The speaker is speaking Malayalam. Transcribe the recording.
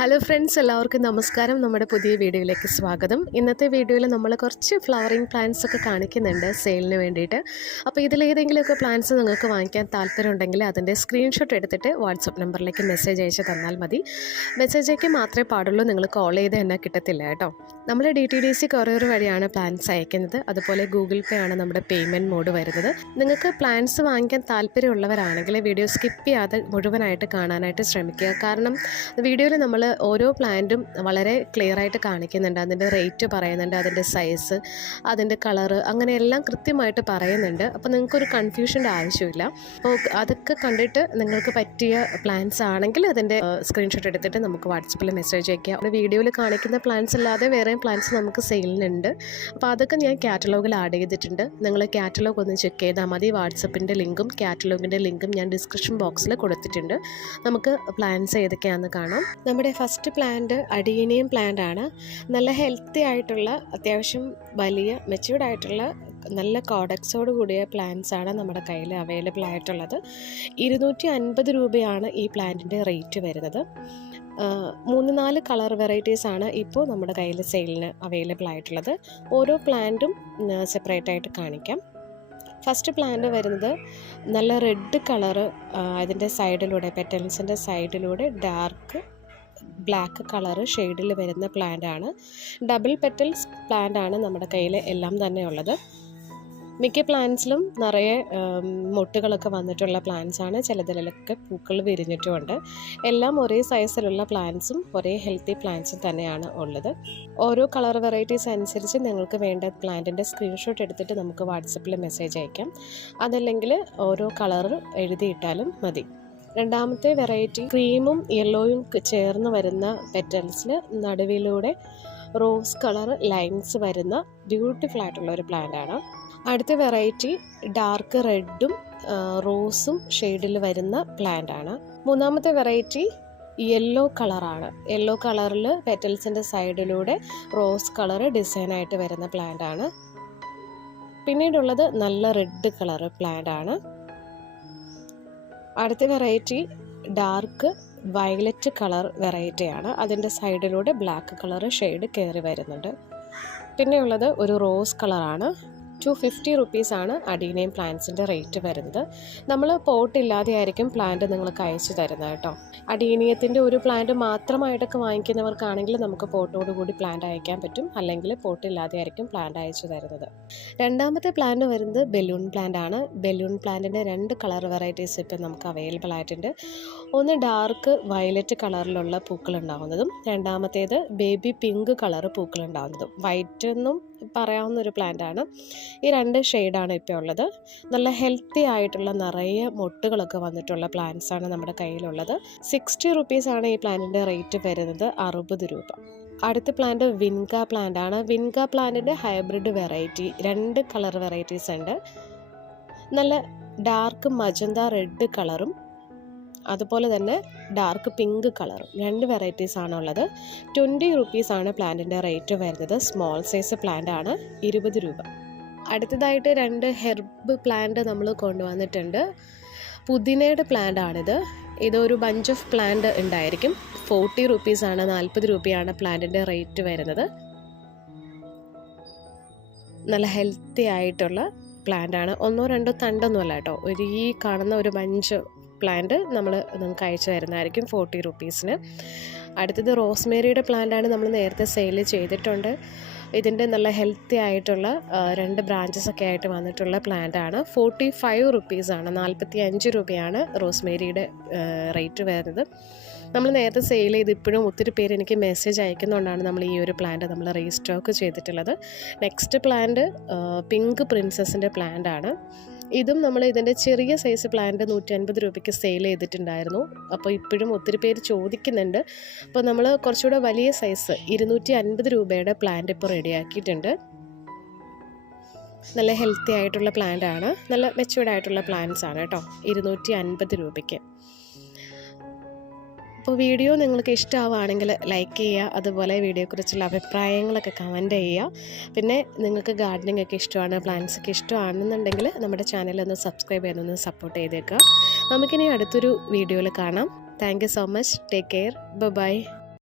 ഹലോ ഫ്രണ്ട്സ്, എല്ലാവർക്കും നമസ്കാരം. നമ്മുടെ പുതിയ വീഡിയോയിലേക്ക് സ്വാഗതം. ഇന്നത്തെ വീഡിയോയിൽ നമ്മൾ കുറച്ച് ഫ്ലവറിങ് പ്ലാന്റ്സ് ഒക്കെ കാണിക്കുന്നുണ്ട് സെയിലിന് വേണ്ടിയിട്ട്. അപ്പോൾ ഇതിലേതെങ്കിലുമൊക്കെ പ്ലാന്റ്സ് നിങ്ങൾക്ക് വാങ്ങിക്കാൻ താല്പര്യമുണ്ടെങ്കിൽ അതിൻ്റെ സ്ക്രീൻഷോട്ട് എടുത്തിട്ട് വാട്സപ്പ് നമ്പറിലേക്ക് മെസ്സേജ് അയച്ച് തന്നാൽ മതി. മെസ്സേജ് അയക്കാൻ മാത്രമേ പാടുള്ളൂ, നിങ്ങൾ കോൾ ചെയ്ത് തന്നെ കിട്ടത്തില്ല കേട്ടോ. നമ്മൾ DTDC കൊറിയർ വഴിയാണ് പ്ലാന്റ്സ് അയക്കുന്നത്. അതുപോലെ ഗൂഗിൾ പേ ആണ് നമ്മുടെ പേയ്മെൻറ്റ് മോഡ് വരുന്നത്. നിങ്ങൾക്ക് പ്ലാന്റ്സ് വാങ്ങിക്കാൻ താല്പര്യമുള്ളവരാണെങ്കിൽ വീഡിയോ സ്കിപ്പ് ചെയ്യാതെ മുഴുവനായിട്ട് കാണാനായിട്ട് ശ്രമിക്കുക. കാരണം വീഡിയോയിൽ നമ്മൾ ഓരോ പ്ലാന്റും വളരെ ക്ലിയർ ആയിട്ട് കാണിക്കുന്നുണ്ട്. അതിൻ്റെ റേറ്റ് പറയുന്നുണ്ട്, അതിൻ്റെ സൈസ്, അതിൻ്റെ കളറ്, അങ്ങനെയെല്ലാം കൃത്യമായിട്ട് പറയുന്നുണ്ട്. അപ്പോൾ നിങ്ങൾക്കൊരു കൺഫ്യൂഷൻ്റെ ആവശ്യമില്ല. അപ്പോൾ അതൊക്കെ കണ്ടിട്ട് നിങ്ങൾക്ക് പറ്റിയ പ്ലാന്റ്സ് ആണെങ്കിൽ അതിൻ്റെ സ്ക്രീൻഷോട്ട് എടുത്തിട്ട് നമുക്ക് വാട്സപ്പിൽ മെസ്സേജ് അയക്കുക. അവിടെ വീഡിയോയിൽ കാണിക്കുന്ന പ്ലാന്റ്സ് അല്ലാതെ വേറെയും പ്ലാന്റ്സ് നമുക്ക് സെയിലിനുണ്ട്. അപ്പോൾ അതൊക്കെ ഞാൻ കാറ്റലോഗിൽ ആഡ് ചെയ്തിട്ടുണ്ട്. നിങ്ങൾ കാറ്റലോഗ് ഒന്ന് ചെക്ക് ചെയ്താൽ മതി. വാട്സപ്പിൻ്റെ ലിങ്കും കാറ്റലോഗിൻ്റെ ലിങ്കും ഞാൻ ഡിസ്ക്രിപ്ഷൻ ബോക്സിൽ കൊടുത്തിട്ടുണ്ട്. നമുക്ക് പ്ലാന്റ്സ് ഏതൊക്കെയാണെന്ന് കാണാം. നമ്മുടെ ഫസ്റ്റ് പ്ലാന്റ് അഡീനിയം പ്ലാന്റ് ആണ്. നല്ല ഹെൽത്തി ആയിട്ടുള്ള, അത്യാവശ്യം വലിയ മെച്യൂർഡ് ആയിട്ടുള്ള, നല്ല കോഡക്സോട് കൂടിയ പ്ലാന്റ്സ് ആണ് നമ്മുടെ കയ്യിൽ അവൈലബിൾ ആയിട്ടുള്ളത്. 250 രൂപയാണ് ഈ പ്ലാന്റിൻ്റെ റേറ്റ് വരുന്നത്. 3-4 കളർ വെറൈറ്റീസാണ് ഇപ്പോൾ നമ്മുടെ കയ്യിൽ സെയിലിന് അവൈലബിൾ ആയിട്ടുള്ളത്. ഓരോ പ്ലാന്റും സെപ്പറേറ്റ് ആയിട്ട് കാണിക്കാം. ഫസ്റ്റ് പ്ലാന്റ് വരുന്നത് നല്ല റെഡ് കളറ്, അതിൻ്റെ സൈഡിലൂടെ, പെറ്റൽസിൻ്റെ സൈഡിലൂടെ ഡാർക്ക് ബ്ലാക്ക് കളറ് ഷെയ്ഡിൽ വരുന്ന പ്ലാന്റ് ആണ്. ഡബിൾ പെറ്റൽസ് പ്ലാന്റ് ആണ് നമ്മുടെ കയ്യിൽ എല്ലാം തന്നെ ഉള്ളത്. മിക്ക പ്ലാന്റ്സിലും നിറയെ മൊട്ടുകളൊക്കെ വന്നിട്ടുള്ള പ്ലാന്റ്സ് ആണ്. ചിലതിലൊക്കെ പൂക്കൾ വിരിഞ്ഞിട്ടുമുണ്ട്. എല്ലാം ഒരേ സൈസിലുള്ള പ്ലാന്റ്സും ഒരേ ഹെൽത്തി പ്ലാന്റ്സും തന്നെയാണ് ഉള്ളത്. ഓരോ കളർ വെറൈറ്റീസ് അനുസരിച്ച് നിങ്ങൾക്ക് വേണ്ട പ്ലാന്റിൻ്റെ സ്ക്രീൻഷോട്ട് എടുത്തിട്ട് നമുക്ക് വാട്സപ്പിൽ മെസ്സേജ് അയക്കാം. അതല്ലെങ്കിൽ ഓരോ കളർ എഴുതിയിട്ടാലും മതി. രണ്ടാമത്തെ വെറൈറ്റി ക്രീമും യെല്ലോയും ചേർന്ന് വരുന്ന പെറ്റൽസിൽ നടുവിലൂടെ റോസ് കളർ ലൈൻസ് വരുന്ന ബ്യൂട്ടിഫുൾ ആയിട്ടുള്ള ഒരു പ്ലാന്റ് ആണ്. അടുത്ത വെറൈറ്റി ഡാർക്ക് റെഡും റോസും ഷെയ്ഡിൽ വരുന്ന പ്ലാന്റ് ആണ്. മൂന്നാമത്തെ വെറൈറ്റി യെല്ലോ കളറാണ്. യെല്ലോ കളറിൽ പെറ്റൽസിൻ്റെ സൈഡിലൂടെ റോസ് കളർ ഡിസൈനായിട്ട് വരുന്ന പ്ലാന്റ് ആണ്. പിന്നീടുള്ളത് നല്ല റെഡ് കളർ പ്ലാന്റ് ആണ്. അടുത്ത വെറൈറ്റി ഡാർക്ക് വയലറ്റ് കളർ വെറൈറ്റിയാണ്. അതിൻ്റെ സൈഡിലൂടെ ബ്ലാക്ക് കളർ ഷെയ്ഡ് കയറി വരുന്നുണ്ട്. പിന്നെയുള്ളത് ഒരു റോസ് കളറാണ്. 250 റുപ്പീസാണ് അഡീനിയം പ്ലാന്റ്സിൻ്റെ റേറ്റ് വരുന്നത്. നമ്മൾ പോട്ടില്ലാതെ ആയിരിക്കും പ്ലാന്റ് നിങ്ങൾക്ക് അയച്ചു തരുന്നത് കേട്ടോ. അഡീനിയത്തിൻ്റെ ഒരു പ്ലാന്റ് മാത്രമായിട്ടൊക്കെ വാങ്ങിക്കുന്നവർക്കാണെങ്കിൽ നമുക്ക് പോട്ടോടുകൂടി പ്ലാന്റ് അയക്കാൻ പറ്റും. അല്ലെങ്കിൽ പോട്ടില്ലാതെ ആയിരിക്കും പ്ലാന്റ് അയച്ചു തരുന്നത്. രണ്ടാമത്തെ പ്ലാന്റ് വരുന്നത് ബലൂൺ പ്ലാന്റ് ആണ്. ബലൂൺ പ്ലാന്റിൻ്റെ 2 കളർ വെറൈറ്റീസ് ഇപ്പം നമുക്ക് അവൈലബിൾ ആയിട്ടുണ്ട്. ഒന്ന് ഡാർക്ക് വയലറ്റ് കളറിലുള്ള പൂക്കൾ ഉണ്ടാകുന്നതും, രണ്ടാമത്തേത് ബേബി പിങ്ക് കളർ പൂക്കൾ ഉണ്ടാകുന്നതും. വൈറ്റ് എന്നും പറയാവുന്ന ഒരു പ്ലാന്റ് ആണ്. ഈ 2 ഷെയ്ഡാണ് ഇപ്പോൾ ഉള്ളത്. നല്ല ഹെൽത്തി ആയിട്ടുള്ള നിറയെ മൊട്ടുകളൊക്കെ വന്നിട്ടുള്ള പ്ലാന്റ്സ് ആണ് നമ്മുടെ കയ്യിലുള്ളത്. 60 റുപ്പീസാണ് ഈ പ്ലാന്റിൻ്റെ റേറ്റ് വരുന്നത്, 60 രൂപ. അടുത്ത പ്ലാന്റ് വിൻഗ പ്ലാന്റ് ആണ്. വിൻഗ പ്ലാന്റിൻ്റെ ഹൈബ്രിഡ് വെറൈറ്റി 2 കളർ വെറൈറ്റീസ് ഉണ്ട്. നല്ല ഡാർക്ക് മജന്ത റെഡ് കളറും അതുപോലെ തന്നെ ഡാർക്ക് പിങ്ക് കളറും 2 വെറൈറ്റീസ് ആണുള്ളത്. 20 റുപ്പീസാണ് പ്ലാന്റിൻ്റെ റേറ്റ് വരുന്നത്. സ്മോൾ സൈസ് പ്ലാന്റ് ആണ്, 20 രൂപ. അടുത്തതായിട്ട് 2 ഹെർബ് പ്ലാന്റ് നമ്മൾ കൊണ്ടുവന്നിട്ടുണ്ട്. പുതിനയുടെ പ്ലാന്റ് ആണിത്. ഇതൊരു ബഞ്ച് ഓഫ് പ്ലാന്റ് ഉണ്ടായിരിക്കും. 40 റുപ്പീസാണ്, 40 രൂപയാണ് പ്ലാന്റിൻ്റെ റേറ്റ് വരുന്നത്. നല്ല ഹെൽത്തി ആയിട്ടുള്ള പ്ലാന്റ് ആണ്. 1-2 തണ്ടൊന്നുമല്ല കേട്ടോ. ഈ കാണുന്ന ഒരു ബഞ്ച് പ്ലാന്റ് നമ്മൾ നിങ്ങൾക്ക് അയച്ചു തരുന്നതായിരിക്കും 40 റുപ്പീസിന്. അടുത്തത് റോസ്മേരിയുടെ പ്ലാന്റ് ആണ്. നമ്മൾ നേരത്തെ സെയിൽ ചെയ്തിട്ടുണ്ട്. ഇതിൻ്റെ നല്ല ഹെൽത്തി ആയിട്ടുള്ള 2 ബ്രാഞ്ചസ് ഒക്കെ ആയിട്ട് വന്നിട്ടുള്ള പ്ലാന്റ് ആണ്. 45 റുപ്പീസാണ്, 45 രൂപയാണ് റോസ്മേരിയുടെ റേറ്റ് വരുന്നത്. നമ്മൾ നേരത്തെ സെയിൽ ചെയ്ത് ഇപ്പോഴും ഒത്തിരി പേര് എനിക്ക് മെസ്സേജ് അയക്കുന്നതുകൊണ്ടാണ് നമ്മൾ ഈ ഒരു പ്ലാന്റ് നമ്മൾ റീസ്റ്റോക്ക് ചെയ്തിട്ടുള്ളത്. നെക്സ്റ്റ് പ്ലാന്റ് പിങ്ക് പ്രിൻസസിൻ്റെ പ്ലാന്റ് ആണ്. ഇതും നമ്മൾ ഇതിൻ്റെ ചെറിയ സൈസ് പ്ലാന്റ് 150 രൂപയ്ക്ക് സെയിൽ ചെയ്തിട്ടുണ്ടായിരുന്നു. അപ്പോൾ ഇപ്പോഴും ഒത്തിരി പേര് ചോദിക്കുന്നുണ്ട്. അപ്പോൾ നമ്മൾ കുറച്ചുകൂടെ വലിയ സൈസ് 250 രൂപയുടെ പ്ലാന്റ് ഇപ്പോൾ റെഡിയാക്കിയിട്ടുണ്ട്. നല്ല ഹെൽത്തി ആയിട്ടുള്ള പ്ലാന്റ് ആണ്. നല്ല മെച്യൂർഡ് ആയിട്ടുള്ള പ്ലാന്റ്സ് ആണ് കേട്ടോ, 250 രൂപയ്ക്ക്. അപ്പോൾ വീഡിയോ നിങ്ങൾക്ക് ഇഷ്ടമാവുകയാണെങ്കിൽ ലൈക്ക് ചെയ്യുക. അതുപോലെ വീഡിയോയെക്കുറിച്ചുള്ള അഭിപ്രായങ്ങളൊക്കെ കമൻറ്റ് ചെയ്യുക. പിന്നെ നിങ്ങൾക്ക് ഗാർഡനിങ് ഒക്കെ ഇഷ്ടമാണ്, പ്ലാന്റ്സ് ഒക്കെ ഇഷ്ടമാണെന്നുണ്ടെങ്കിൽ നമ്മുടെ ചാനലൊന്ന് സബ്സ്ക്രൈബ് ചെയ്തൊന്ന് സപ്പോർട്ട് ചെയ്തേക്കുക. നമുക്കിനി അടുത്തൊരു വീഡിയോയിൽ കാണാം. Thank you so much. Take care. By.